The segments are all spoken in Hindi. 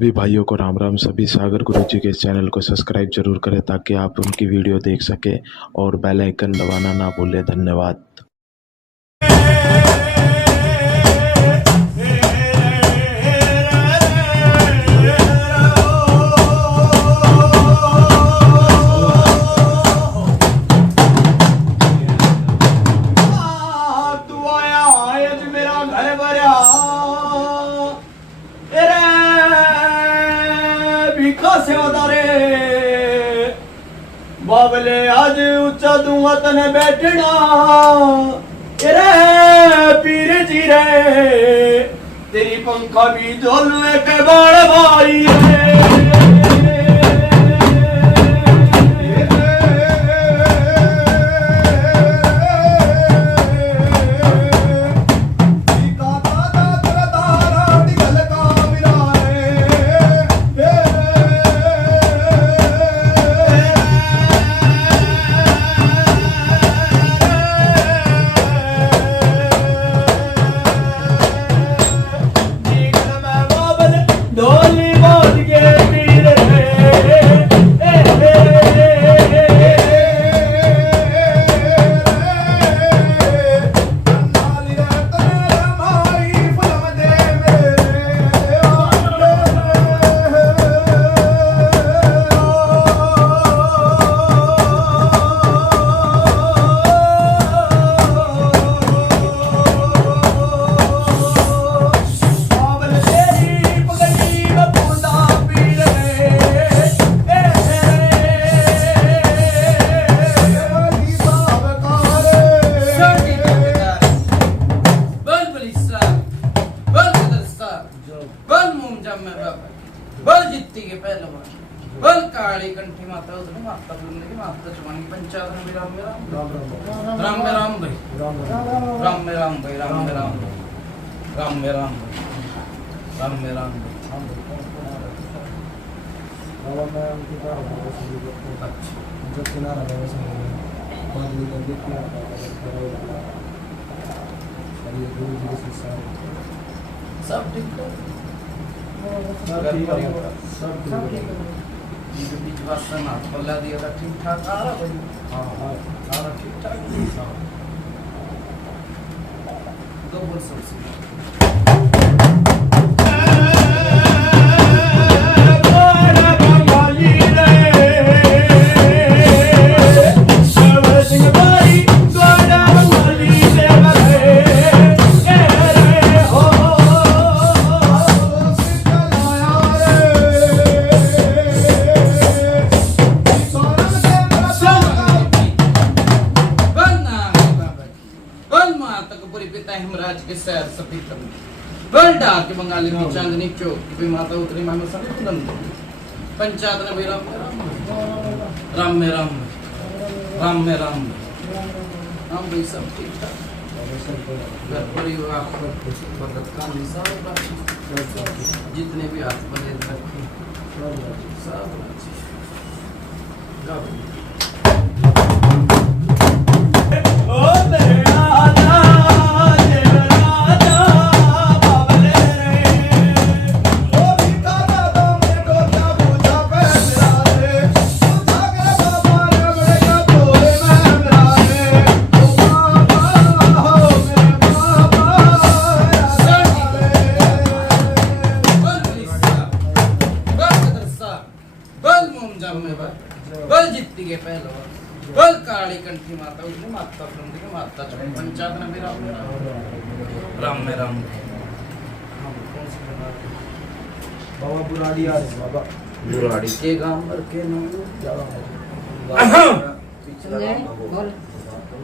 सभी भाइयों को राम राम। सभी सागर गुरु जी के इस चैनल को सब्सक्राइब जरूर करें ताकि आप उनकी वीडियो देख सकें और बेल आइकन दबाना ना भूलें। धन्यवाद। बाबले आज ऊंचा दूंगा तने बैठना रे पीर जी रे तेरी पंखा भी झोलने के बड़ भाई रे। बल जित्ती के पहलवान बल काली कंठी माता उतनी माता की माता चुमानी पंचायत में राम राम राम भाई राम राम भाई राम राम राम राम राम राम सब ठीक ठीक ठाक आ रहा भाई। हाँ ठीक ठाक दो वर्ष के सैर सभी बल डाक के बंगाली की चांदनी चौक की माता उतरी मानो सभी बुलंद पंचायत ने भी राम राम राम राम राम राम भाई सब ठीक ठाक घर परिवार बरकत का निशान जितने भी हाथ बने रखे सब बल जित्ती के पहलवान बल काली कंठी माता उतनी माता की माता चुमानी पंचायत में भी राम राम बाबा बुराड़ी आ रहे बाबा बुराड़ी के गांव पर के नाम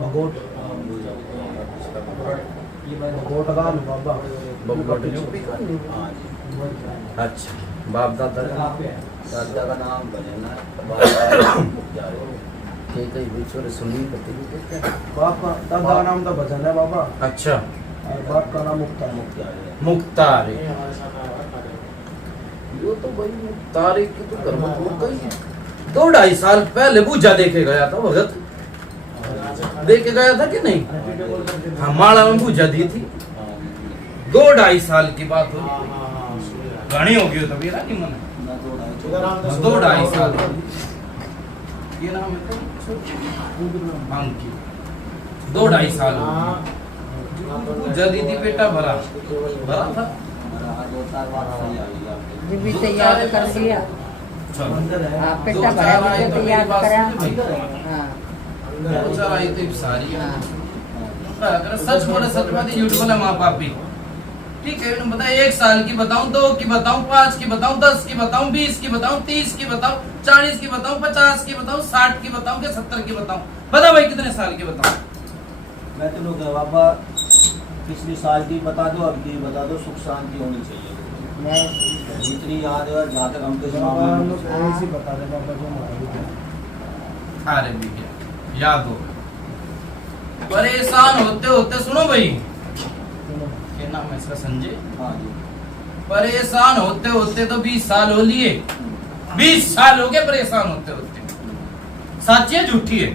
भगोट भगोट गांव बाबा बगोट यूपी का अच्छा बाप दादा का नाम बने ना ठीक है बिल्कुल सुनी पति बाप का दादा का नाम तो भजन है बाबा। अच्छा और बाप का नाम मुख्तार यो तो भाई मुख्तार की तो घर में कई 2-2.5 साल पहले पूजा देखे गया था भगत देखे गया था कि नहीं। हाँ माला में पूजा दी थी 2-2.5 साल की बात हो घनी हो गई तो बेरा नहीं मने उधर 2-2.5 साल ये नाम है तो अंकी 2-2.5 साल जल्दी पेटा भरा था भी से याद कर लिया चलो हाँ पेटा भरा मुझे तो याद करा हाँ चल आई तो सारी हाँ अगर सच बोले सच बात झूठ बोले माँ बाप भी ठीक है इन्होंने बताया 1 साल की बताऊं 2 की बताऊं 5 की बताऊं 10 की बताऊं 20 की बताऊं 30 की बताऊं 40 की बताऊं 50 की बताऊं 60 की बताऊं कि 70 की बताऊं बता भाई कितने साल की बताऊं मैं तो लोग बाबा पिछले साल की बता दो अब की बता दो सुख शांति होनी चाहिए जितनी याद है जहाँ तक हमको बाबा हम लोग ऐसे बता दे बाबा जो हमारे अरे भैया याद हो परेशान होते होते सुनो भाई क्या नाम है इसका संजय हाँ जी परेशान होते होते तो 20 साल हो लिए 20 साल हो गए परेशान होते होते सच्ची है झूठी है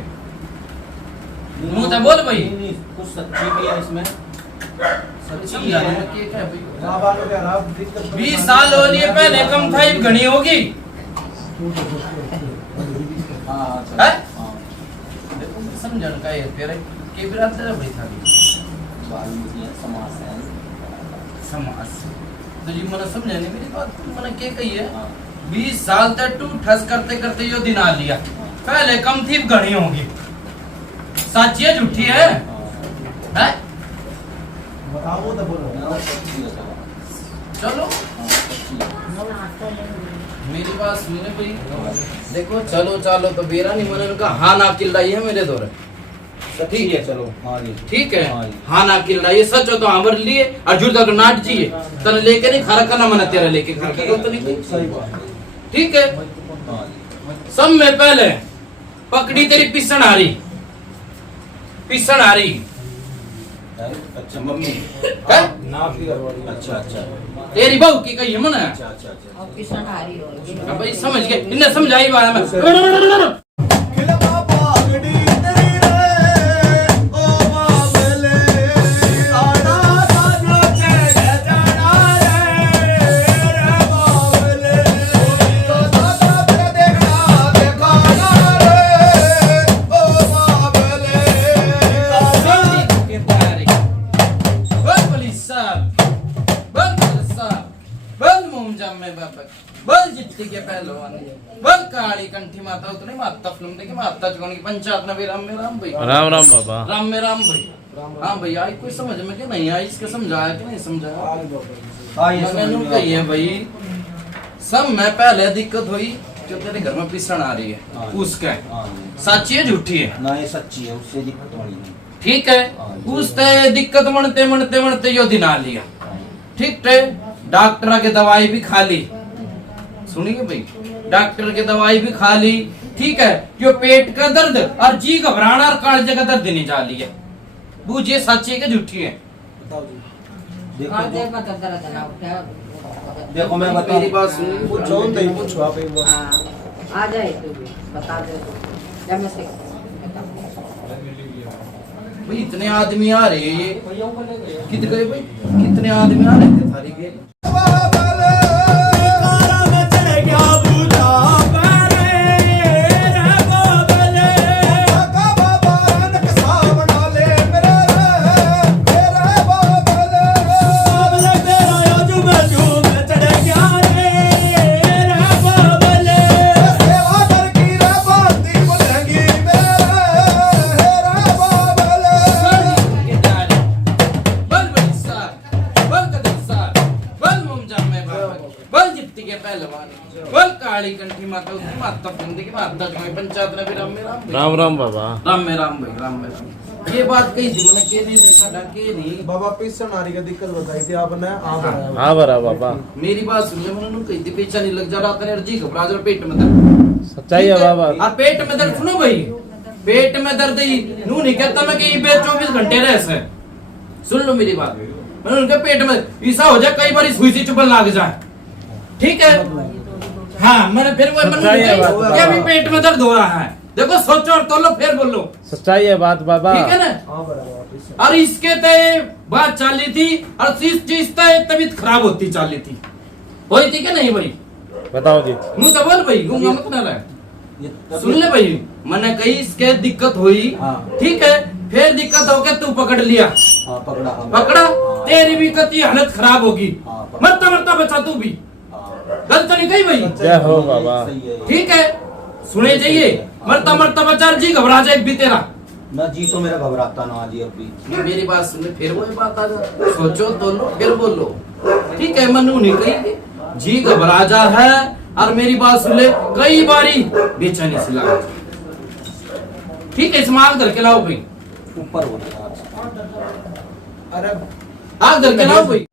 मुंह से बोल भाई नहीं, कुछ सच्ची भी है इसमें सच्ची है कि क्या भाई बाबा ने कहा दिक्कत 20 साल हो लिए पहले कम था अब घनी होगी हाँ है? हाँ देखो समझन का ये तेरे के बिराद तेरा भाई था वाल्मीकि है, समाज है समाज तो जी मैंने समझा नहीं मेरी बात मैंने क्या कही है हाँ 20 साल तक टू ठस करते करते यो दिन आ लिया पहले कम थी अब घनी होगी सच्ची है झूठी है हाँ हैं? बताओ तो बोलो हाँ, सच्ची है सब। चलो हाँ, सच्ची है। मेरी बात सुनिए भाई देखो चलो चलो तो बेरा नहीं मैंने उनका हाँ ना किल्लाई है मेरे दौरे तो ठीक है चलो हाँ जी ठीक है हाँ जी। हाँ ना किल्लाई है सच हो तो हाँ भर लिए और झूठ तो नाट चाहिए तने लेके नहीं खरा करना मैंने तेरा लेके खरा की तो नहीं कोई। सही बात है ठीक है हाँ जी सब में पहले पकड़ी तेरी पिसन आ रही पिसन आ रही अच्छा मम्मी है? ना भी करवाड़ी अच्छा अच्छा तेरी बहू की कही है मने अच्छा अच्छा अच्छा और किशन हारी होगी अब भाई समझ गए इन्हें समझाई बात में बल जितती के पहलवान बल काली कंठी माता उतनी माता फिल्म देखी माता चुकाने की पंचायत में राम में राम भाई राम राम बाबा राम में राम भाई हाँ भाई आई कोई समझ में क्या नहीं आई इसके समझाया कि नहीं समझाया हाँ ये मैंने समझ में कही है भाई सब में पहले दिक्कत हुई जो तेरे घर में पिसण आ रही हाँ। है उसका हाँ जी। सच्ची है झूठी है ना ये सच्ची है उससे दिक्कत होनी नहीं ठीक है हाँ। उसते दिक्कत मनते मनते मनते यो दिन आ लिया हाँ। ठीक है डॉक्टर के दवाई भी खा ली सुनिए भाई डॉक्टर की दवाई भी खा ली ठीक है जो पेट का दर्द और जी घबराना और कालजे का दर्द नहीं जा लिया बूझिए सच्ची है कि झूठी है बताओ जी देखो हाँ दे पता दर्द ना उठा देखो मैं मेरी बताऊं बात सुनिए पूछो नहीं पूछो आप एक बार हाँ आ जाए तू भी बता दे जब मैं से बता भाई इतने आदमी आ रहे हैं ये कितने भाई कितने आदमी आ रहे थे थारी के काली कंठी माता उसकी माता फिरने की माता जो पंचायत में भी राम में राम राम राम बाबा राम में राम भाई राम में राम ये बात कही थी मैंने के नहीं देखा ढके नहीं बाबा पिसन आ रही का दिक्कत बताई थी आपने आप हाँ बरा बाबा मेरी बात सुनिए मैंने उनको कही थी पीछा नहीं लग जा रहा तेरे अर्जी घबरा जा पेट में दर्द सच्चाई है बाबा और पेट में दर्द सुनो भाई पेट में दर्द ही नू नहीं कहता मैं कि ये 24 घंटे रह से सुन लो मेरी बात मैंने उनके पेट में ऐसा हो जाए कई बार सुई सी चुपन लग जाए ठीक है हाँ मैंने फिर वो सच्चाई है बात क्या भी पेट में दर्द हो रहा है देखो सोचो और तोलो फिर बोलो सच्चाई है बात बाबा ठीक है ना हाँ बराबर पिसन और इसके तय बात चाली थी और इस चीज तय तबीयत खराब होती चाली थी होई थी क्या नहीं भाई? बताओ जी। मुंह तो बोल भाई, गूंगा मत ना रहे। ये सुन ले भाई, मैंने कही इसके दिक्कत हुई, हाँ। ठीक है, फिर दिक्कत हो के तू पकड़ लिया, हाँ पकड़ा हाँ। पकड़ा, हाँ। तेरी भी कति हालत खराब होगी, हाँ, पकड़ा। मरता मरता बचा तू भी। हाँ। गलत तो नहीं कही भाई? जय हो बाबा। सही है। ठीक है, सुने जाइए, मरता मरता बचा जी, घबरा जाए भी तेरा। ना जी तो मेरा घबराता ना जी अब भी। मेरी बात सुन ले, फिर वही बात आ जा, सोचो तो लो फिर बोलो, ठीक है। मनु नहीं कही जी घबरा जा है, और मेरी बात सुन ले, कई बारी बेचैनी से लगा, ठीक है। इस्तेमाल करके लाओ भाई, ऊपर हो गया आज। अरे आग करके लाओ भाई।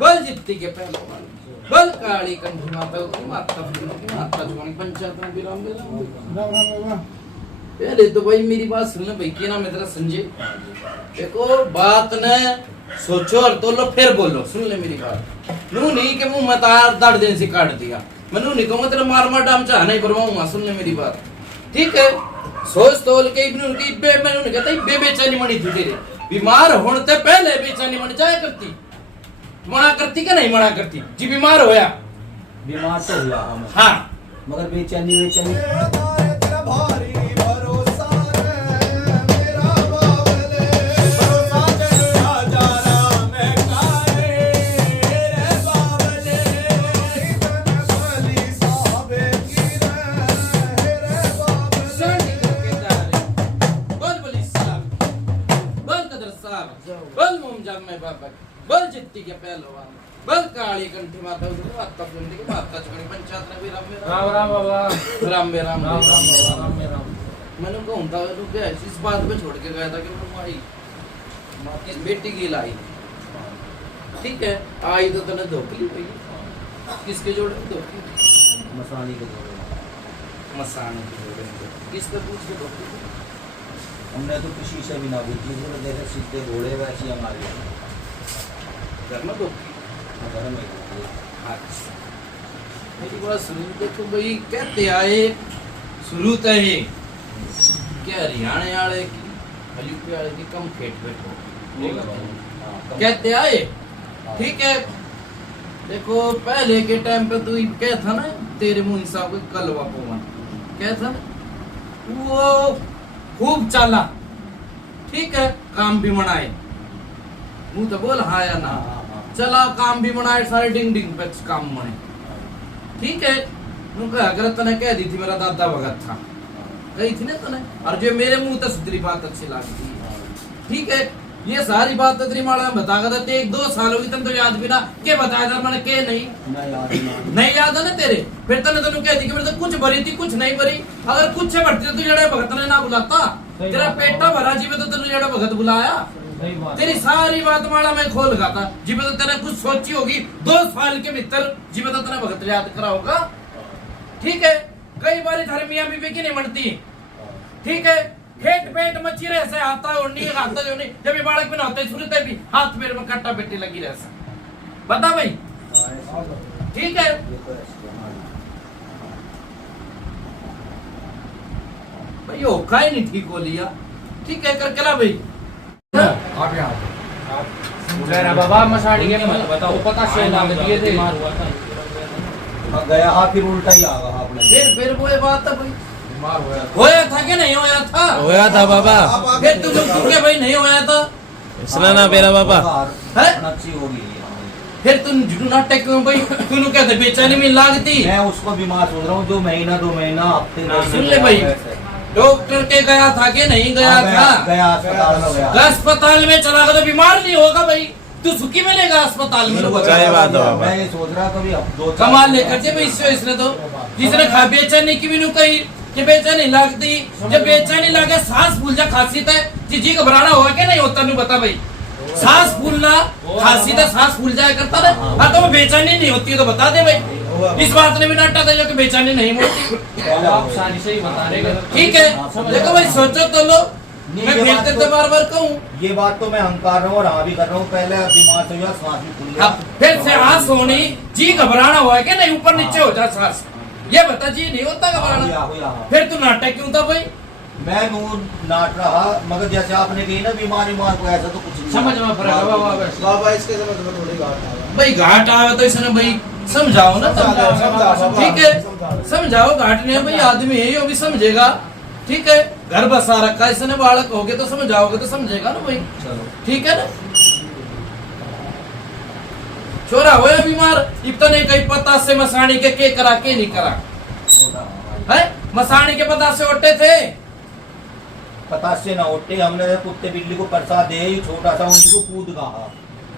बोल जित्ती के पहलवान, बोल काली कंठी माता की माता की माता छोड़ी पंचायत में विराम दे रहा। पहले तो भाई मेरी बात सुन ले भाई, क्या नाम है तेरा? संजय। देखो बात ने सोचो और तो लो फिर बोलो, सुन ले मेरी बात। नू नहीं के मुंह मत आर दर्द दिन से काट दिया, मनु नहीं कहूंगा तेरा मार मार डाम चाह नहीं परवाऊंगा। सुन ले मेरी बात, ठीक है। सोच तोल के इब्नु की बे मैंने नहीं कहता बे बेचैनी मनी थी तेरे, बीमार होने से पहले बेचैनी मनी जाया करती, मना करती क्या नहीं मना करती जी? बीमार होया, बीमार तो हुआ हम, हाँ, मगर बेचैनी बेचैनी बोल जित्ती के पहलवान, बोल काली कंठी माता की माता की माता छोड़ी पंचायत में विराम दे रहा। राम राम बाबा। राम राम राम राम राम। मैंने कहूँ था तू क्या इस बात पे छोड़ के गया था कि मैं आई माँ की बेटी की लाई, ठीक है। आई तो तूने धोखली भाई, किसके जोड़े में धोखली? मसानी के जोड़े, मसाने के जोड़े में किससे पूछ के धोखली? हमने तो किसी से भी ना पूछी, जैसे सीधे घोड़े वैसी हमारी घर में धोखली। घर में ही। अच्छा, मेरी बात सुन, देखो भाई कहते आए शुरू तो है क्या हरियाणा वाले की यूपी वाले की कम खेट बैठो, कहते आए, ठीक है। देखो पहले के टाइम पे तू क्या था ना, तेरे मुंह हिसाब के कलवा पवन क्या था ना, वो खूब चाला, ठीक है। काम भी मनाए, मुंह तो बोल हाँ या ना, चला काम भी मनाए, सारे डिंग डिंग पे काम मने, ठीक है। उनका अगर तने कह दी थी मेरा दादा भगत था, कही थी ना तने, और जो मेरे मुंह तक तेरी बात अच्छी लगती है, ठीक है। ये सारी बात तो तेरी माड़ा में बता गया था, 1-2 साल होगी तन तो याद भी ना के बताया था मैंने के नहीं नहीं याद है ना तेरे। फिर तने तनु कह दी कि मेरे तो कुछ भरी थी कुछ नहीं भरी, अगर कुछ से भरती तो जड़ा भगत ने ना बुलाता, तेरा पेटा भरा जी में तो तनु जड़ा भगत बुलाया। तेरी सारी बात माड़ा में खोल गया था जी में तो तेने कुछ सोची होगी 2 साल के भीतर जी में तो तेने भगत याद करा होगा, ठीक है। कई बार धर्मिया भी की नहीं मनती, ठीक है। खेत पेट मच्छी रहे से आता और नहीं आता जो नहीं, जब ये बालक में ना होते शुरू से भी हाथ पैर में कट्टा बेटी लगी रह सा, बता भाई, ठीक है। भाई ओखा ही नहीं ठीक हो लिया, ठीक है। करके ला भाई आप यहाँ बाबा मसाड़ी के बताओ पता से नाम दिए थे गया हाँ, फिर उल्टा ही आ गया आपने। फिर वो बात है भाई, बीमार होया था कि नहीं होया था? होया था बाबा, फिर तू लोग के भाई नहीं होया था, इसलिए ना मेरा बाबा है? अच्छी होगी फिर तुम नाटक क्यों भाई? तू कहते बेचैनी में लागती, मैं उसको बीमार सोच रहा हूँ, 2 महीना 2 महीना हफ्ते। सुन ले भाई, डॉक्टर के गया था कि नहीं गया था? गया अस्पताल में, गया अस्पताल में चला गया तो बीमार नहीं होगा भाई, तू सुखी मिलेगा अस्पताल में। सही बात है बाबा। मैं ये सोच रहा था अभी 2 कमाल लेकर जे भाई इसने तो जिसने खा बेचैनी की भी नु कही कि बेचैनी लगती, जब बेचैनी लगे सांस फूल जा, खांसी है जी घबराना होगा कि नहीं होता? नु बता भाई, सांस फूलना खांसी था, सांस फूल जाया करता ना, हाँ तो वो बेचैनी नहीं होती है तो बता दे भाई। इस बात ने भी नाटा था जो कि बेचैनी नहीं होती। आप सारी सही बता रहे हैं। ठीक है, देखो भाई सोचो तो लो, मैं फिर तो बार बार कहूँ। ये बात तो मैं हंकार रहा हूँ और हाँ भी कर रहा हूँ। पहले बीमार से हुआ, सांस भी फूल गया। अब फिर से आस होनी, जी घबराना हुआ है कि नहीं, ऊपर नीचे हो जा सांस, ये बता जी नहीं होता घबराना। फिर तू नाटक क्यों था भाई? मैं मुंह नाट रहा, मगर जैसे आपने कही ना बीमार को ऐसा तो कुछ नहीं समझ में फर्क है बाबा इसके समझ में थोड़ी घाट आया। भाई, घाट आवे तो इसने भाई समझाओ ना, समझाओ, ठीक है, समझाओ। घाट नहीं है भाई, आदमी है ये भी समझेगा, ठीक है। घर बसा रखा है इसने, बालक होगे तो समझाओगे तो समझेगा ना भाई, ठीक है ना। छोरा हुआ बीमार, इतने कई पता से मसाणी के करा के नहीं करा है, मसाणी के पता से उठे थे, पता से ना उठे। हमने कुत्ते बिल्ली को प्रसाद दे, छोटा सा उनको कूद कहा,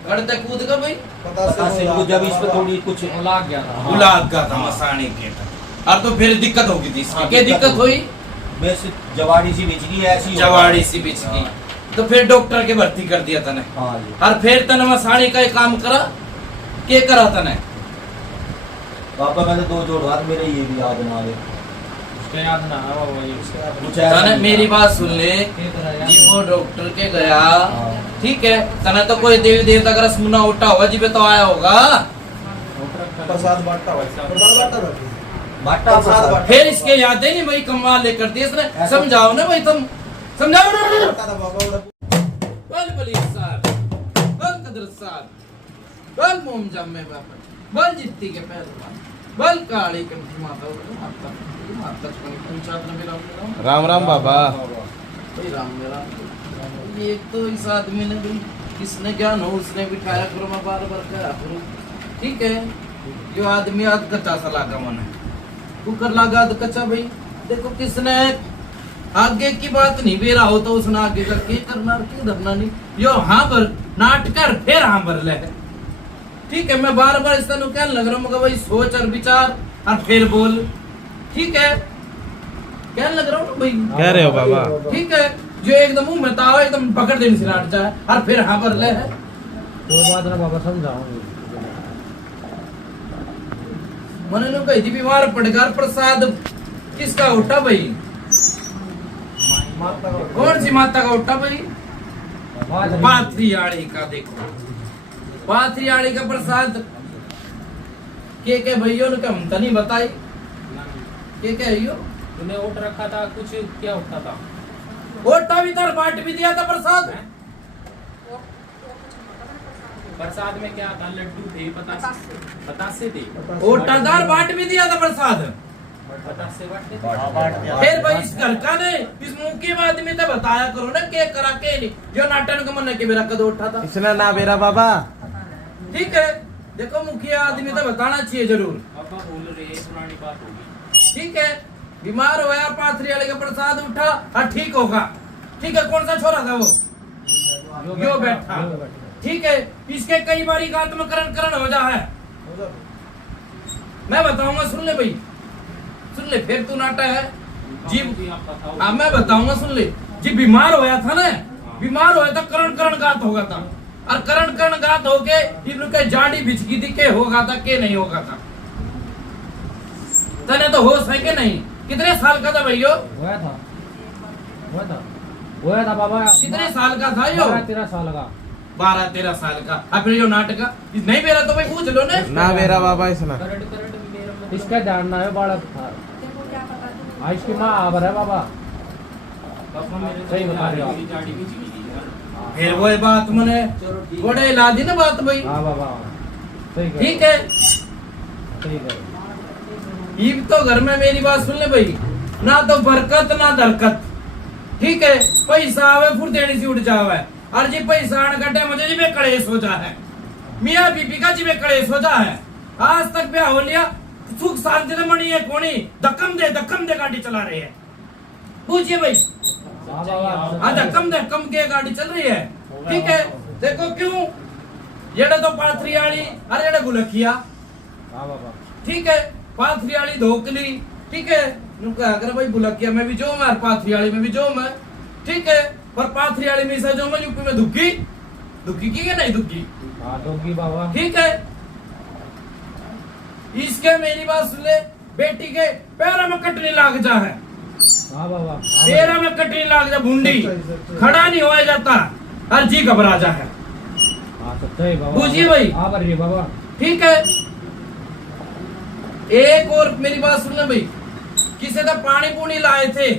गढ़ते कूद का भाई, पता से वो जब इस पे थोड़ी कुछ उलाग गया था। उलाद का था मसाणी के, और तो फिर दिक्कत होगी थी इसकी। क्या दिक्कत हुई? बस जवाड़ी सी बिच गई, ऐसी जवाड़ी सी बिच गई, तो फिर डॉक्टर के भर्ती कर दिया तने। हाँ जी। और फिर तने मसाणी का एक काम करा, के करा तने? पापा मैंने 2 जोड़ हाथ, मेरे ये भी याद ना आए उसके याद ना है वो ये कुछ ऐसा तने नहीं मेरी था। बात सुन ले जी, वो डॉक्टर के गया, ठीक है, तने तो कोई देवी देवता का रसमुना उठा होगा जी पे तो आया होगा, प्रसाद बांटता हुआ प्रसाद बांटता था। बाटा प्रसाद फिर इसके याद है नहीं भाई, कमाल लेकर दिए इसने। समझाओ ना भाई, तुम समझाओ ना। बांटता था बाबा उड़ा। बल बली साहब, बल कदर साहब, बल मोम जम्मे बापर, बल जित्ती के पहलवान, बल काली कंठी माता माता माता पंचायत में राम राम राम बाबा। भाई राम मेरा। ये एक तो इस आदमी ने भी, किसने ज्ञान हो उसने बिठाया करो, मैं बार बार कहा करूँ, ठीक है। जो आदमी आध कच्चा सा लागा मन है, कुकर लागा आध कच्चा भाई। देखो किसने आगे की बात नहीं बेरा हो तो उसने आगे का के करना और के धरना नहीं, यो हाँ पर नाट कर फिर हाँ पर ले, ठीक है। मैं बार बार इस तरह क्या लग रहा हूँ, मगर भाई सोच और विचार और फिर बोल, ठीक है। क्या लग रहा हूँ ना भाई, कह रहे हो बाबा? ठीक है। जो एकदम मुंह में ताव एकदम पकड़ देने से नाट जाए और फिर हाँ पर ले है। कोई बात ना बाबा, समझाऊंगी। मैंने लोग कही थी बीमार पड़कर प्रसाद किसका उठा भाई? कौन सी माता का उठा भाई? पाथरियाड़ी का। देखो पाथरियाड़ी का प्रसाद के भैया ने हम तो नहीं बताई, के भैया तूने उठ रखा था कुछ, क्या उठा था? ओटा भी था, बाट भी दिया था प्रसाद। प्रसाद में क्या था? लड्डू थे, बतासे थे, ओटादार बाट भी दिया था प्रसाद। बतासे बांटते थे। फिर भाई इस घर का ने इस मुंह के आदमी तो बताया करो ना, के करा के नहीं, जो नाटन का मन के मेरा कद उठा था, इसने ना बेरा बाबा। ठीक है। देखो मुखिया आदमी तो बताना चाहिए जरूर, पापा बोल रहे हैं, पुरानी बात होगी। ठीक है। बीमार होया, पाथरी वाले का प्रसाद उठा और ठीक होगा, ठीक है। कौन सा छोरा था वो? यो बैठा, ठीक है। इसके कई बार आत्मकरण हो जा है, मैं बताऊंगा, सुन ले भाई, सुन ले। फिर तू नाटा है जी, अब मैं बताऊंगा, सुन ले जी। बीमार होया था ना, बीमार होया था, करण गात होगा था, और करण गात होके इनके जाड़ी बिचकी थी, के होगा था के नहीं होगा था। तने तो होश है कि नहीं? कितने साल का था भैया? हुआ था बाबा। कितने साल का था यो? 12-13 साल का। 12-13 साल का। अब फिर जो नाटक नहीं मेरा तो भाई पूछ लो ना। ना बेरा बाबा इसने। इसका जानना है बालक था, इसकी माँ आबर है बाबा, सही बता रहे हो। फिर वो बात मैंने बड़े इलादी ना बात भाई, हाँ बाबा, सही कह रहे हो। ठीक है। सही कह रहे हो। ये तो घर में मेरी बात सुन ले भाई, ना तो बरकत ना दरकत, ठीक है। पैसा आवे फुर देनी से उठ जावे, और जी पैसा आने कटे मुझे जी में कलेश हो जा है, मियाँ बीबी का जी में कलेश हो जा है। आज तक ब्याह हो लिया, सुख शांति से मनी है कोनी, धक्कम दे गाड़ी चला रहे हैं। पूछिए भाई, हाँ बाबा, हाँ धक्कम के गाड़ी चल रही है, ठीक है। देखो क्यों, ये तो पाथरियाड़ी, अरे ये गुलखिया, हाँ बाबा, ठीक है। पाथरियाड़ी धोकली, ठीक है। नुका अगर भाई बुलकिया में भी जो मैं, पाथरियाड़ी में भी जो मैं, ठीक है। पर पाथरियाड़ी में से जो मैं, यूपी में दुखी की या नहीं दुखी, हाँ दोगी बाबा, ठीक है। इसके मेरी बात सुन ले, बेटी के पैरों में कटनी लाग जा है, हाँ बाबा, पैरों में कटनी लाग जा, भूंडी खड़ा नहीं हो जाता, हर जी घबरा जा है। हाँ सच्चा है बाबा। बूझिए भाई। हाँ बर्री बाबा। ठीक है, एक और मेरी बात सुनना भाई, किसे तो पानी पूनी लाए थे,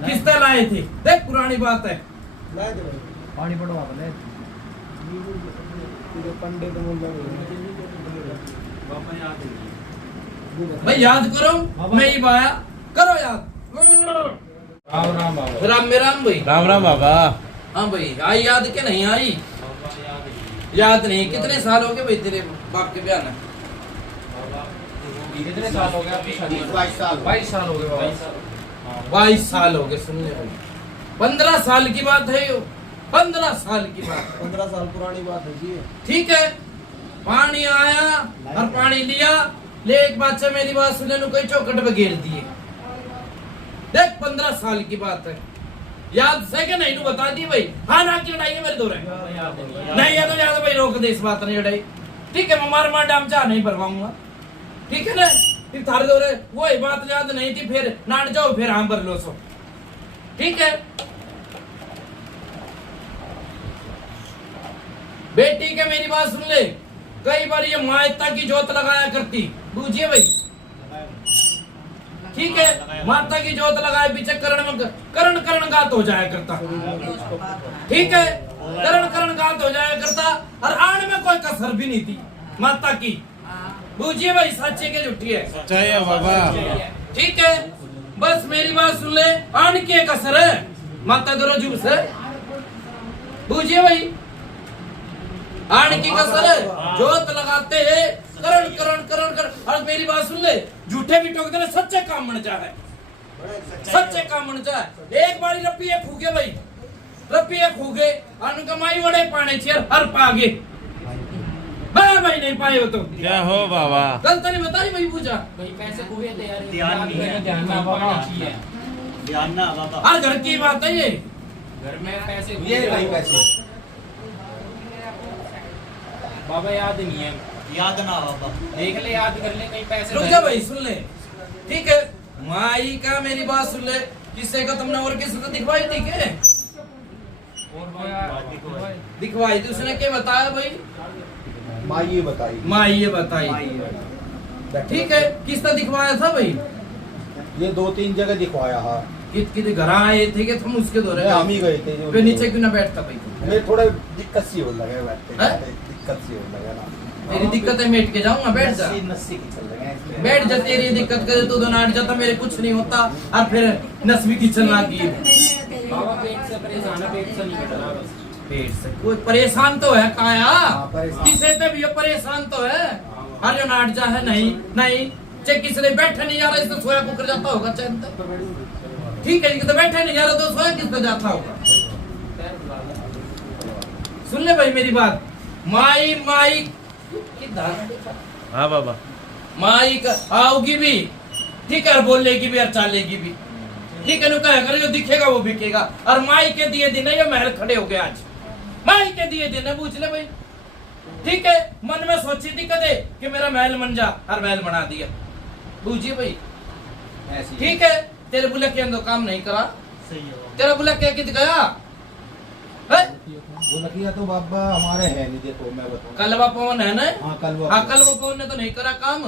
किस तरह लाए थे, देख पुरानी बात है, पानी पड़वा बोले। भाई याद करो, मैं ही बाया करो याद। राम राम बाबा। राम में राम भाई। राम राम बाबा। हाँ भाई, आई याद के नहीं आई? याद नहीं। कितने साल हो गए भाई तेरे बाप के ब्याह में? कितने साल हो गए आपकी शादी? 22 साल 22 साल हो गए बाबा। 22 साल हो गए। सुन ले भाई, 15 साल की बात है यो, 15 साल की बात। 15 साल पुरानी बात है जी। ठीक है, पानी आया और पानी लिया, ले एक बात से मेरी बात सुनने कोई चौकट पे घेर दिए। देख 15 साल की बात है, याद से कि नहीं? बता दी भाई। हाँ ना की लड़ाई है मेरे दो नहीं है तो याद भाई, रोक दे इस बात नहीं लड़ाई। ठीक है, मैं मार मार डाम चाह नहीं भरवाऊंगा, ठीक है ना? फिर थारे दो रे वो बात याद नहीं थी, फिर नाट जाओ, फिर हम भर लो सो। ठीक है, बेटी के मेरी बात सुन ले, कई बार ये माता की जोत लगाया करती, बूझिए भाई। ठीक है, माता की जोत लगाए पीछे करण गात हो जाया करता। ठीक है, करण गात हो जाया करता, और आड़ में कोई कसर भी नहीं थी माता की, बूझिए भाई। सच्चे के झूठी है? सच्चाई है बाबा। ठीक है, बस मेरी बात सुन ले, आड़ की कसर है माता दो रजू से, बूझिए भाई। आड़ की कसर है, जोत लगाते हैं, करण। और मेरी बात सुन ले, झूठे भी टोक देना, सच्चे काम बन जाए, सच्चे काम बन जाए। एक बारी रपिए फूके भाई, रपिए फूके, कमाई वड़े पाने चेर हर पागे भाई नहीं पाए हो तो क्या हो बाबा। गलत नहीं बताई भाई, पूछा कहीं पैसे हुए थे यार। ध्यान नहीं है। ध्यान ना बाबा। ध्यान ना बाबा। हर घर की बात है ये। घर में पैसे ये भाई पैसे बाबा याद नहीं है। याद ना बाबा। देख ले, याद कर ले, कहीं पैसे। रुक जा भाई, सुन ले। ठीक है, माई का मेरी बात सुन ले, किससे का तुमने और किसी को दिखवाई थी के? दिखवाई थी, उसने क्या बताया भाई? माँ ये बताई। माई ये बताई। ठीक है, किसने दिखवाया था भाई? ये 2-3 जगह दिखवाया है। कित घर आए थे कि तुम उसके दौरे? हम ही गए थे। फिर नीचे क्यों ना बैठता भाई? मेरे थोड़ा दिक्कत सी हो लगे बैठते, हैं? दिक्कत सी हो लगे ना। मेरी दिक्कत है, मेट के जाऊंगा, बैठ जा, नस्सी की चल रहे बैठ जा। तेरी दिक्कत करे तो नाट जाता, मेरे कुछ नहीं होता, और फिर नस भी किचन लागी। बाबा पेट से परेशान है, पेट से नहीं कट रहा बस। पेट से कोई परेशान तो है काया, परेशान। किसे पे भी परेशान तो है। हर जो नाट जा है, नहीं चाहे किसी ने बैठा नहीं जा रहा, इससे सोया कुकर जाता होगा चैन तक। ठीक है, तो बैठा नहीं जा रहा तो सोया किस पे जाता होगा? सुन ले भाई मेरी बात, माई हाँ बाबा। माई का आओगी भी, ठीक है, और बोलेगी भी और चालेगी भी। ठीक है, नु कहा करे जो दिखेगा वो बिकेगा। और माई के दिए दिन ये महल खड़े हो गए आज, माई के दिए दिन पूछ ले भाई। ठीक है, मन में सोची थी कदे कि मेरा महल बन जा, और महल बना दिया, बूझिए भाई। ठीक है, तेरे बुला के अंदर काम नहीं करा, तेरा बुला क्या कित गया है? वो लकिया तो बाबा हमारे है नहीं, देखो मैं बताऊं। कलवा पवन है ना? हाँ कलवा पवन ने तो नहीं करा काम।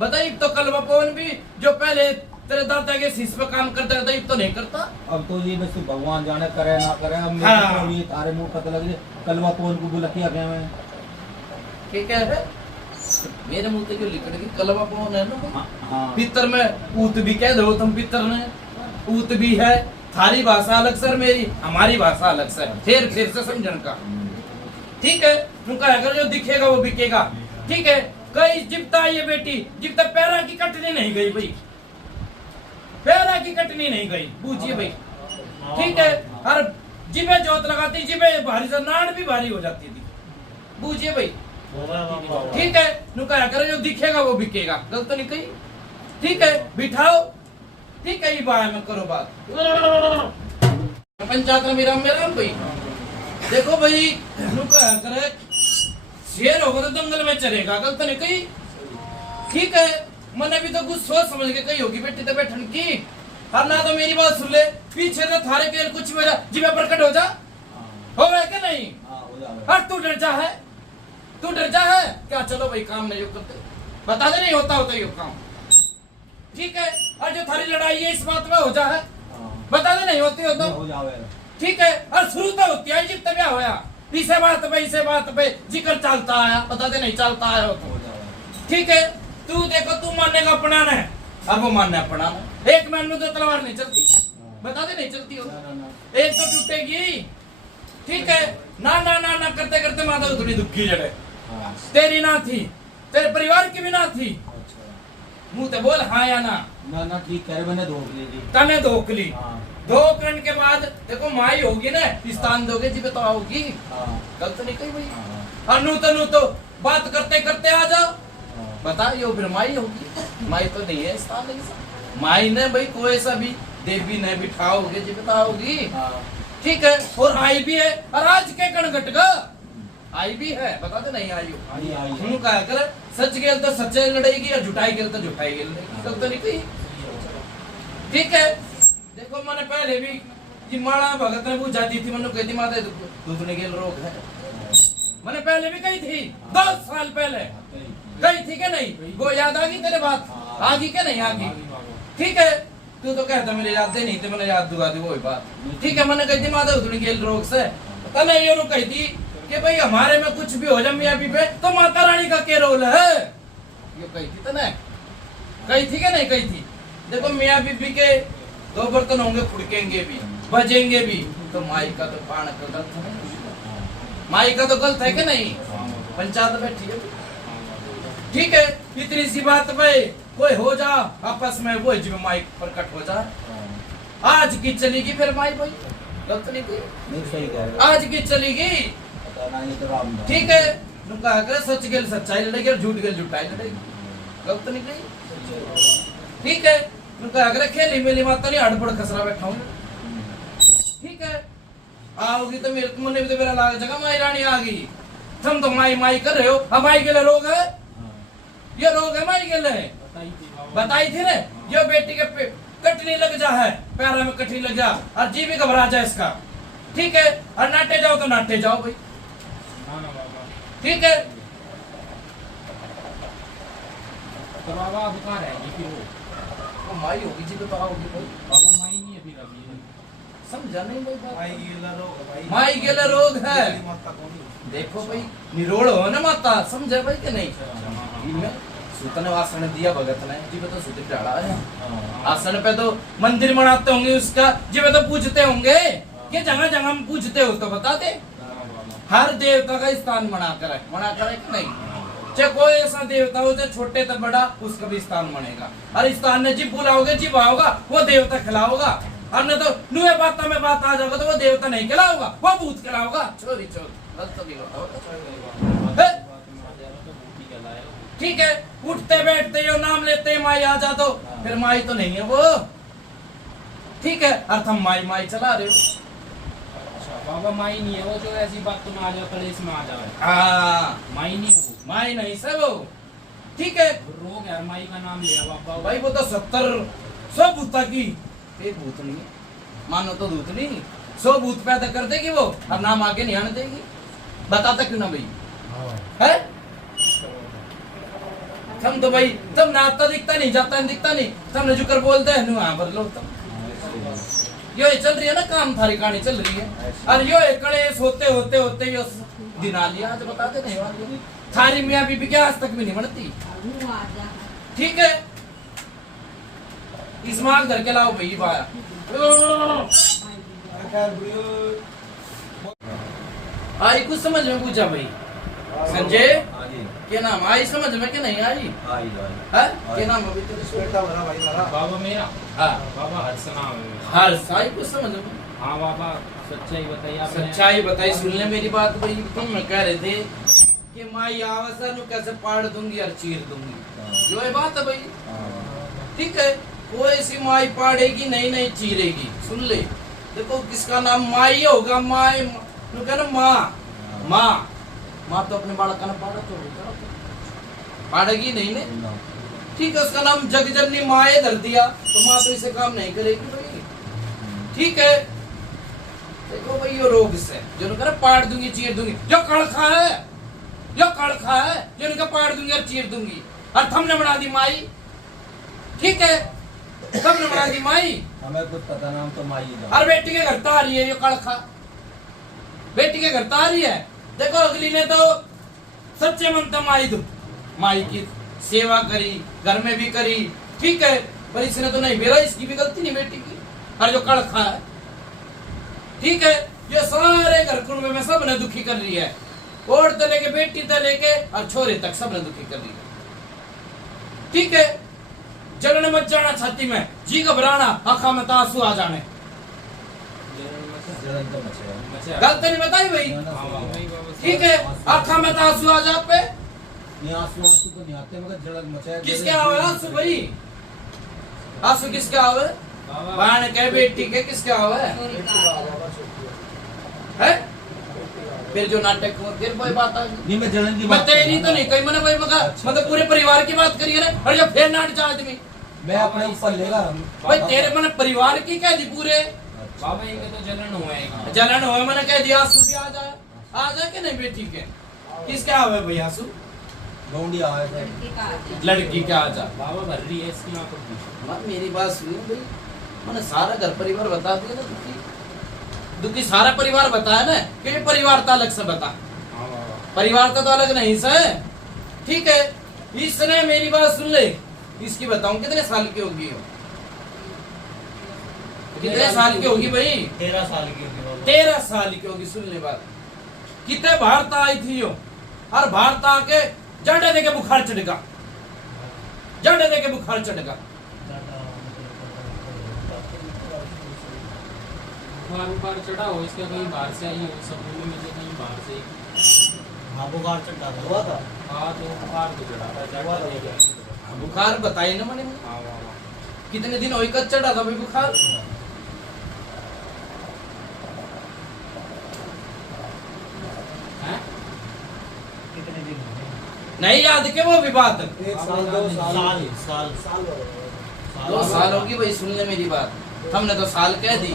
बताइए, तो कलवा पवन भी जो पहले तेरे दादा के शीश पे काम करता रहता, तो नहीं करता। अब तो ये बस भगवान जाने करे ना करे। अब मेरे हाँ। को ये तारे मुंह पता लग जाए कलवा पवन को बुलकिया गया मैं। ठीक है, मेरे मुंह से क्यों लिख रहे कि कलवा पवन है ना? हाँ पितर में ऊत भी कह दो तुम, पितर में ऊत भी है। थारी भाषा अलग सर, मेरी हमारी भाषा अलग सर, फिर से समझन का। ठीक है, उनका अगर जो दिखेगा वो बिकेगा। ठीक है, कई जिप्ता ये बेटी जिप्ता पैरा की कटनी नहीं गई भाई, पैरा की कटनी नहीं गई, बूझिए भाई। ठीक है, और जिबे जोत लगाती, जिबे भारी से नाड़ भी भारी हो जाती थी, बूझिए भाई। ठीक है, नुका करे जो दिखेगा वो बिकेगा, गलत नहीं कही। ठीक है, बिठाओ। ठीक है, ये बाय में करो बात। पंचायत में मेरा भाई देखो भाई, नुका करे शेर होगा तो दंगल में चलेगा, गलत नहीं कही। ठीक है, मैंने भी तो कुछ सोच समझ के कही होगी बेटी तो बैठन की। और ना तो मेरी बात सुन ले, पीछे से थारे के कुछ मेरा जीवा प्रकट हो जा, हो गया क्या नहीं? और तू डर जा है, तू डर जा है क्या? चलो भाई काम नहीं करते, बता दे नहीं होता होता ये काम, ठीक है। और जो थारी लड़ाई है इस बात में हो जा है, बता दे नहीं होती हो तो ठीक है। और शुरू तो होती है जिब तब होया इसे बात पे जिक्र चलता आया, बता दे नहीं चलता आया हो तो ठीक है। तू देखो तू मानेगा अपना है, अब वो मानना अपना एक मैन में तो तलवार नहीं चलती, बता दे नहीं चलती हो, एक तो टूटेगी, ठीक है। ना ना ना ना करते करते माता तो थोड़ी दुखी जड़े, तेरी ना थी, तेरे परिवार की भी ना थी, मुंह ते बोल हाँ या ना। ना ना ठीक है, मैंने धोख ली थी, तने धोख ली, धोखन के बाद देखो माई होगी ना, स्थान दोगे जी तो आओगी, गलत नहीं कही भाई। और नू तो बात करते करते आ जाओ, बताइए फिर माई होगी, माई तो नहीं है स्थान नहीं, माई ने भाई कोई सा भी देवी ने बिठाओगे जी बताओगी, ठीक है। और आई भी है, और आज के कण घट गा आई भी है, बता दे नहीं आई हो कहा कर, सच गेल तो सच्चे लड़ेगी और झुटाई गेल तो झुटाई गेल, गलत तो नहीं कही, ठीक है। देखो मैंने पहले भी कि माड़ा भगत ने पूछा दी थी, मैंने कही थी माता दूसरे गेल रोग है, मैंने पहले भी कही थी 10 साल पहले कही थी क्या नहीं? वो याद आ गई तेरे बात, आ गई क्या नहीं आ गई, ठीक है। तू तो कहता मेरे याद नहीं थे, मैंने याद दुआ दी वही बात, ठीक है। मैंने कही थी माता दूसरे गेल रोग से, तो मैं ये कही थी कि भाई हमारे में कुछ भी हो जाए मियाँ बीबी तो माता रानी का क्या रोल है, ये कही थी तो नहीं कही थी क्या नहीं कही थी? देखो मियाँ बीबी के 2 बर्तन होंगे, फुड़केंगे भी बजेंगे भी, तो माई का तो पान का गलत है, माई का तो गलत है कि नहीं? पंचायत बैठी है, ठीक है। इतनी सी बात पे कोई हो जा आपस में, वो जिम्मे माई प्रकट हो जा, आज की चलेगी फिर माई भाई, गलत नहीं कोई, आज की चलेगी, ठीक है। कहा कर सच गेल सच्चाई लड़ेगी और झूठ गेल झूठाई लड़ेगी, गलत नहीं कही, ठीक है। कहा कर खेली मेली माता नहीं हड़बड़ खसरा बैठा हूँ, ठीक है। आओगी तो मेरे मन भी तो मेरा लाग जगह माई रानी आ गई, तुम तो माई माई कर रहे हो, अब माई के लिए रोग है, ये रोग है माई के लिए, बताई थी ना, जो बेटी के कटनी लग जा है, पैरों में कटनी लग जा और जी भी घबरा जाए इसका, ठीक है। और नाटे जाओ तो नाटे जाओ भाई, ठीक है। तो बाबा अब कहाँ रहेगी फिर वो माई होगी जी तो आओगी भाई, बाबा माई नहीं है फिर अभी, समझा नहीं भाई बात? भाई माई गेला रोग है, माता कौन देखो भाई निरोड़ हो ना माता, समझे भाई कि नहीं? सुतन आसन दिया भगत ने जी तो सुत डाला है, आसन पे तो मंदिर बनाते होंगे उसका, जी तो पूछते होंगे कि जगह जगह में पूछते हो तो बता दे, हर देवता का स्थान बनाकर है कि नहीं? चाहे कोई ऐसा देवता हो चाहे छोटे तो बड़ा, उसका भी स्थान बनेगा, और स्थान में जी बुलाओगे जी आओगा वो देवता खिलाओगा, और न तो नुए बात में बात आ जाएगा तो वो देवता नहीं खिलाओगा, वो भूत खिलाओगा, चोरी चोर ठीक है। उठते बैठते यो नाम लेते माई आ जा तो फिर माई तो नहीं है वो, ठीक है। अर्थ हम माई माई चला रहे हो, बाबा माई नहीं है वो, जो ऐसी बात तुम आ जाओ कलेश में आ जाओ, हाँ माई नहीं है वो, माई नहीं से वो, ठीक है। रोग है, माई का नाम लिया बाबा भाई वो तो 70-100 भूता की एक भूत नहीं है, मानो तो दूत नहीं, 100 भूत पैदा कर देगी वो, अब नाम आगे नहीं आने देगी, बताता क्यों ना भाई है? तुम तो भाई तुम ना आता दिखता नहीं, जाता नहीं दिखता नहीं, तुमने जुकर बोलते हैं नु हाँ पर लोग तुम यो चल रही है ना, काम थारी कहानी चल रही है, और यो कलेश होते होते होते यो दिन आ लिया, आज बताते नहीं वाली थारी मियाँ बीबी के आज तक भी नहीं बनती, ठीक है। इस मांग घर के लाओ भाई बाया, आई कुछ समझ में पूछा भाई संजय क्या नाम आई समझ में क्या नहीं आई है? क्या नाम अभी तेरे बाबा मेरा, हाँ बाबा हर्ष नाम है मेरा। हर साई कुछ समझ में, हाँ बाबा सच्चाई बताइए आपने। सच्चाई बताई, सुन ले मेरी बात भाई। तुम कह रहे थे कि माई आवासा नु कैसे पाड़ दूंगी और चीर दूंगी, जो है बात है भाई, ठीक है। कोई सी माई पाड़ेगी नहीं नहीं चीरेगी, सुन ले। देखो किसका नाम माई होगा, माई कहना माँ, माँ माँ तो अपने बालक का पाड़ा तो पाड़ेगी नहीं ने, ठीक है, उसका नाम जगजननी माए धर दिया तो माँ तो इसे काम नहीं करेगी भाई। ठीक है, देखो भाई ये रोग से जो कह पाड़ दूंगी चीर दूंगी, जो कड़खा है, जो कड़खा है जो उनका पाड़ दूंगी और चीर दूंगी, और हमने बना दी माई। ठीक है, हमने बना दी माई, हमें कुछ पता नाम तो माई ही और बेटी के घर आ रही है ये कड़खा, बेटी के घर आ रही है। देखो अगली ने तो सच्चे मन तो माई की सेवा करी, घर में भी करी। ठीक है, पर इसने तो नहीं मेरा, इसकी भी गलती नहीं बेटी की, और जो कड़खा है। ठीक है, ये सारे घर कुंड में सब ने दुखी कर रही है, और तो लेके बेटी तो लेके और छोरे तक सब ने दुखी कर रही है। ठीक है, जलन मच जाना छाती में, जी घबराना, आंखों में आंसू आ जाने। गलत नहीं बताई भाई। ठीक है, आंखों में आंसू आ जा पे, आंसू तो नहीं आते मगर जलन मचा। किसके आवे आंसू भाई? आंसू किसके आवे? बहन के बेटी के किसके आवे है? फिर जो नाटक हो फिर कोई बात आ नहीं, मैं जलन की मैं बात तेरी तो नहीं कही, मैंने भाई मतलब पूरे परिवार की बात करी है ना, और जब फिर नाट जा आदमी मैं अपने ऊपर लेगा भाई, तेरे मैंने परिवार की कह दी पूरे। बाबा इनके तो जलन हुआ जलन हो मैंने कह दिया, आंसू भी आ जाए कि नहीं बेटी के? किसके आवे भाई आंसू? गौंडी आया था। लड़की के आ जा। बाबा भर रही है इसकी माँ को। मत मेरी बात सुनो भाई, मैंने सारा घर परिवार बता दिया ना, दुखी सारा परिवार बताया ना, कि परिवार तो अलग से बता, परिवार तो अलग नहीं से। ठीक है, इसने मेरी बात सुन ले, इसकी बताऊं कितने साल की होगी? कितने साल की होगी भाई? 13 साल की होगी। 13 साल की होगी। सुन ले बात, कितने भारत आई थी यो, और भारत आके जड़े दे के बुखार चढ़ेगा, जड़े दे के बुखार चढ़ेगा। बुखार चढ़ा हो इसका, कहीं बाहर से आई हो, सब में मुझे कहीं बाहर से। हाँ, बुखार चढ़ा हुआ था। हाँ तो बुखार तो चढ़ा था, बुखार बताइए ना मैंने, हाँ कितने दिन होई कब चढ़ा था भाई बुखार? नहीं याद के वो भी बात? 1 साल 2 साल 2 साल होगी भाई। सुन ले मेरी बात, हमने तो साल कह दी।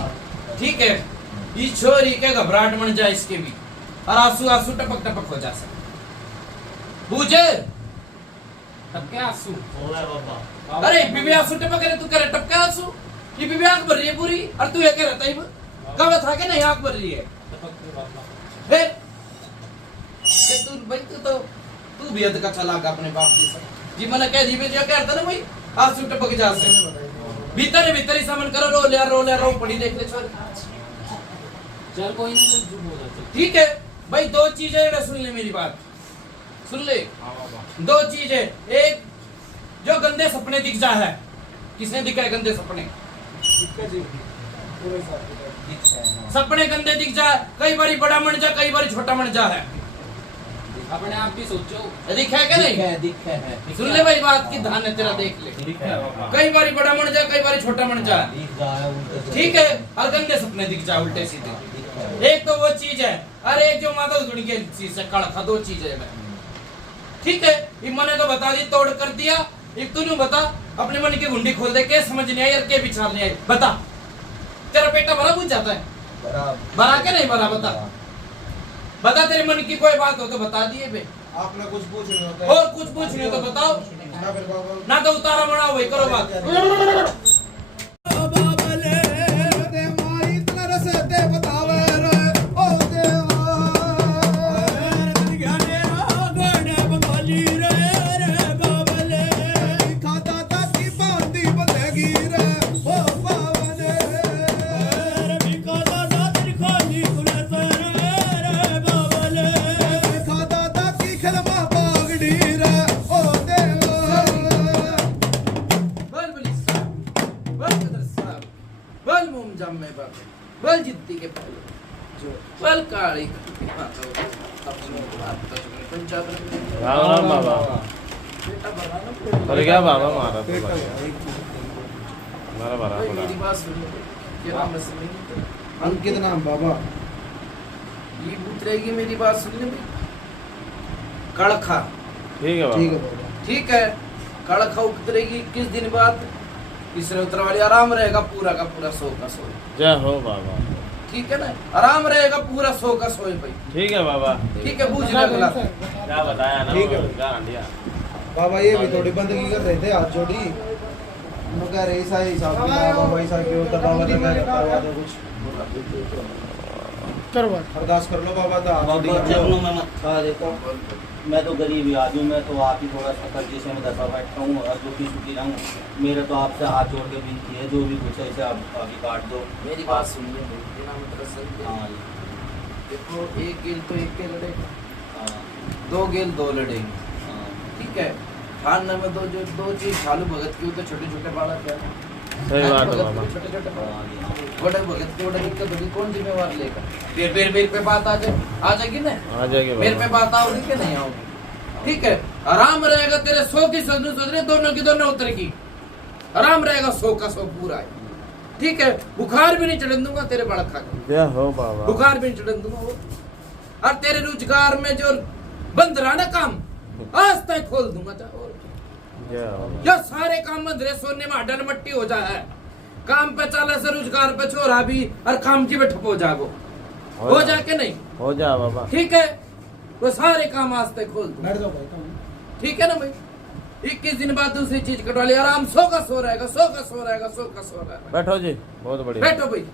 ठीक है, इस छोरी के घबराहट बन जाए इसके भी, और आंसू आंसू टपक टपक हो जा सके, बूझे? तब क्या आंसू? बाबा। अरे बीबी आंसू टपक रहे, तू कह रहे टपके आंसू? ये बीबी आंख भर रही है पूरी, और तू ये कह रहा था कब था कि नहीं आंख भर रही है? फिर तू भाई तू भी अध का चला अपने बाप जैसा जी। मैंने कह दी जो कहता ना भाई आंसू टपक जा से, भीतर ही समन करो, रो ले रो पड़ी, देख ले छोड़। चल कोई नहीं, चुप हो जा। ठीक है भाई, 2 चीजें सुन ले मेरी बात, सुन ले। 2 चीजें, एक जो गंदे सपने दिख जा है, किसने दिखा है गंदे सपने? सपने गंदे दिख जा, कई बारी बड़ा मन जा, कई बारी छोटा मन जा है, अपने आप भी सोचो। दिखा है क्या नहीं? दिखा है। सुन ले भाई बात की ध्यान है तेरा, देख ले। कई बारी बड़ा मन जा, कई बारी छोटा मन जा। ठीक है, और गंदे सपने दिख जा उल्टे सीधे। एक तो वो चीज है, और एक जो माता जुड़ के चीज से कड़खा, 2 चीजें है। ठीक है, मैंने तो बता दी, तोड़ कर दिया। एक तू बता, अपने मन की गुंडी खोल दे, के समझ नहीं आई और के विचार नहीं आई, बता। तेरा पेटा भरा पूछ जाता है? भरा के नहीं भरा? बता तेरे मन की कोई बात हो तो बता दिए बे। आपने कुछ पूछ नहीं होता और कुछ पूछ नहीं हो तो बताओ ना, फिर बाबा ना, तो उतारा बनाओ भाई, करो बात। बल जिद्दी के पहले जो बल काली राम राम बाबा। अरे क्या बाबा मारा तो मारा मारा भाई मेरी बात सुन लो, ये नाम बस अंकित नाम बाबा। ये पूछ रहेगी, मेरी बात सुन ले भाई। कड़खा, ठीक है ठीक बाबा। है बाबा। ठीक है, काला खाऊ उतरेगी 21 दिन बाद, तीसरे उतर वाली आराम रहेगा पूरा का पूरा 100 का 100। जय हो बाबा। ठीक है ना, आराम रहेगा पूरा 100 का 100 भाई। ठीक है बाबा। ठीक है, बूझ लगला क्या बताया ना, ठीक है। गारंटिया। बाबा ये भी थोड़ी बंदगी कर रहे थे, हाथ जोड़ी उन्होंने कह रहे ऐसा ही हिसाब किताब बाबा, ऐसा क्यों होता बाबा ने कहा करवा दो कुछ अरदास कर लो बाबा था बाबा चरणों में मत खा देता हूँ। मैं तो गरीब ही आदमी, मैं तो आप ही थोड़ा सा कर्जे से मैं दफा बैठता हूँ और दुखी सुखी रहूँ। मेरा तो आपसे हाथ जोड़ के विनती है, जो भी कुछ है इसे आप अभी काट दो। मेरी बात सुनिए भाई, बिना मतलब से। हाँ देखो, एक गेल तो एक के लड़ेगा, हाँ 2 गेल 2 लड़ेंगे। हाँ ठीक है, खान में दो चीज चालू भगत की, तो छोटे छोटे बालक है। सही बात है बाबा। छोटे छोटे बालक, हाँ बड़े भगत की बड़ा दिक्कत होगी, कौन जिम्मेवार लेगा? फिर मेरे पे बात आ जाएगी ना, आ जाएगी मेरे पे बाबा। बात आओगी कि नहीं आओगी? ठीक है, आराम रहेगा तेरे 100 की 100 दोनों की दोनों उतरेगी, आराम रहेगा 100 का 100 पूरा है। ठीक है, बुखार भी नहीं चढ़न दूंगा तेरे बालक खा के, जय हो बाबा। बुखार भी नहीं चढ़न दूंगा वो। और तेरे रोजगार में जो बंद रहा ना काम, आज तक खोल दूंगा। जय हो। या सारे काम बंद रहे, सोने में अडन मट्टी हो जाए, काम पे चले से रोजगार पे छोरा भी और काम की बैठ हो जागो, हो जा के नहीं? हो जा बाबा। ठीक है, वो सारे काम आज तक खोल दूं। बैठ जाओ भाई। ठीक है ना भाई? 21 दिन बाद दूसरी चीज कटवा ली, आराम 100 का 100 रहेगा, 100 का 100 रहेगा, 100 का 100 रहेगा। बैठो जी, बहुत बढ़िया। बैठो भाई।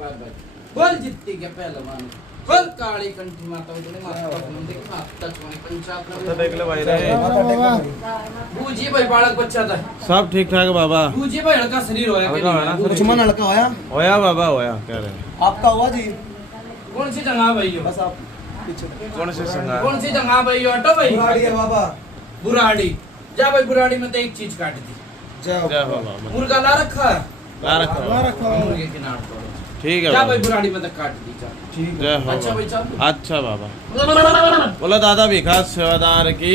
मैं भाई बोल जितती के पहलवान बोल काली कंठी माता उतने माता पर मंदिर की माता चुनी पंचायत तो देख ले भाई रे माता टेको भाई। बूजी भाई बालक बच्चा था सब ठीक ठाक बाबा बूजी भाई हल्का शरीर होया के हल्का है ना? नहीं कुछ मन हल्का होया होया बाबा होया कह रहे हैं आपका हुआ जी कौन सी जगह भाई हो बस आप पीछे कौन से संगा कौन सी जगह भाई हो ऑटो भाई बुराड़ी है बाबा बुराड़ी जा भाई बुराड़ी में तो एक चीज काट दी जाओ जय हो बाबा मुर्गा ला रखा है ला रखा मुर्गे के नाड़ तोड़ ठीक है जा भाई बाबा बुराड़ी में तो काट दी जा ठीक जय हो अच्छा भाई बाबा। चल अच्छा बाबा बोलो दादा विकास सेवादार की